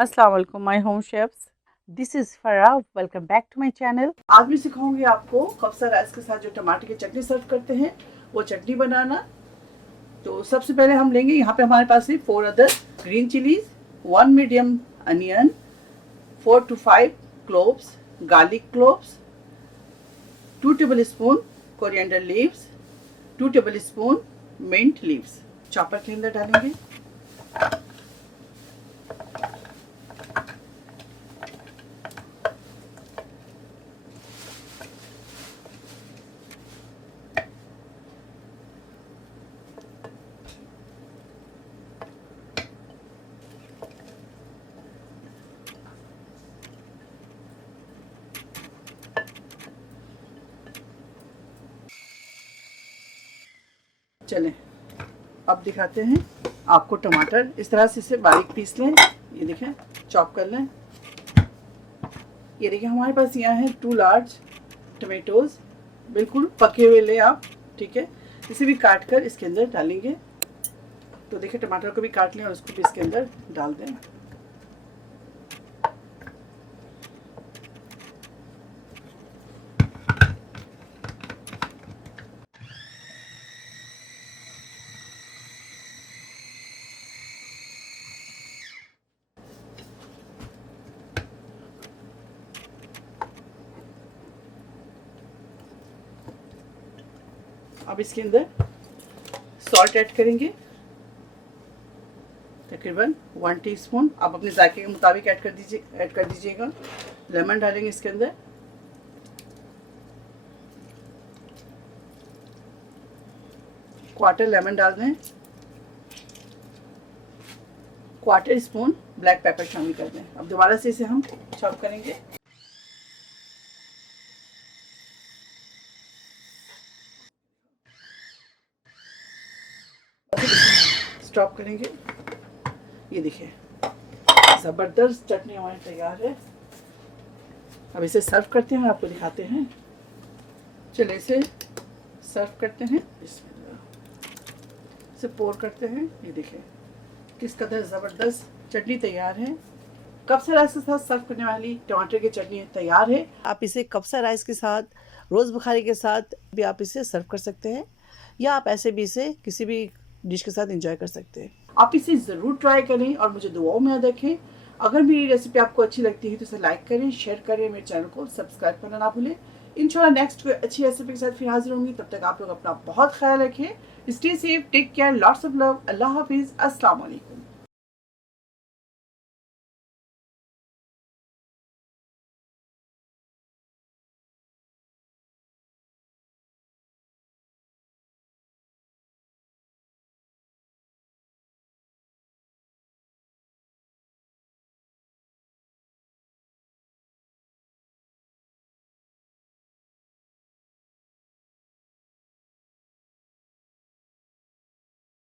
अस्सलाम वालेकुम my home chefs, this is Farah. Welcome back to my channel. आज मैं सिखाऊंगी आपको कब्सा राइस के साथ जो टमाटर की चटनी सर्व करते हैं वो चटनी बनाना। तो सबसे पहले हम लेंगे, यहाँ पे हमारे पास है 4 other green chilies, 1 medium onion, 4 to 5 cloves, garlic cloves, 2 tablespoon coriander leaves, 2 tablespoon mint leaves. Chopper के अंदर डालेंगे। चलें, अब दिखाते हैं आपको टमाटर। इस तरह से इसे बारीक पीस लें, ये देखें, चॉप कर लें। ये देखिए हमारे पास यहाँ है 2 लार्ज टमेटोज़, बिल्कुल पके हुए ले आप, ठीक है। इसे भी काट कर इसके अंदर डालेंगे। तो देखिए टमाटर को भी काट लें और उसको भी इसके अंदर डाल दें। अब इसके अंदर सॉल्ट ऐड करेंगे, तकरीबन 1 टीस्पून। आप अपने जायके के मुताबिक ऐड कर दीजिएगा। लेमन डालेंगे इसके अंदर, क्वार्टर लेमन डाल दें। क्वार्टर स्पून ब्लैक पेपर शामिल कर दें। अब दोबारा से इसे हम चॉप करेंगे। स्टॉप करेंगे। ये देखिए ज़बरदस्त चटनी हमारी तैयार है। अब इसे सर्व करते हैं और आपको दिखाते हैं। चलिए इसे सर्व करते हैं। इसे पोर करते हैं। ये देखिए किस कदर ज़बरदस्त चटनी तैयार है। कब्सा राइस के साथ सर्व करने वाली टमाटर की चटनी तैयार है। आप इसे कब्सा राइस के साथ, रोज़ बुखारी के साथ भी आप इसे सर्व कर सकते हैं, या आप ऐसे भी इसे किसी भी डिश के साथ एंजॉय कर सकते हैं। आप इसे ज़रूर ट्राई करें और मुझे दुआओं में याद रखें। अगर मेरी रेसिपी आपको अच्छी लगती है तो इसे लाइक करें, शेयर करें, मेरे चैनल को सब्सक्राइब करना ना भूलें। इंशाल्लाह नेक्स्ट कोई अच्छी रेसिपी के साथ फिर हाजिर होंगी। तब तक आप लोग अपना बहुत ख्याल रखें। Stay safe, take care, lots of love. अल्लाह हाफिज़, अस्सलाम वालेकुम।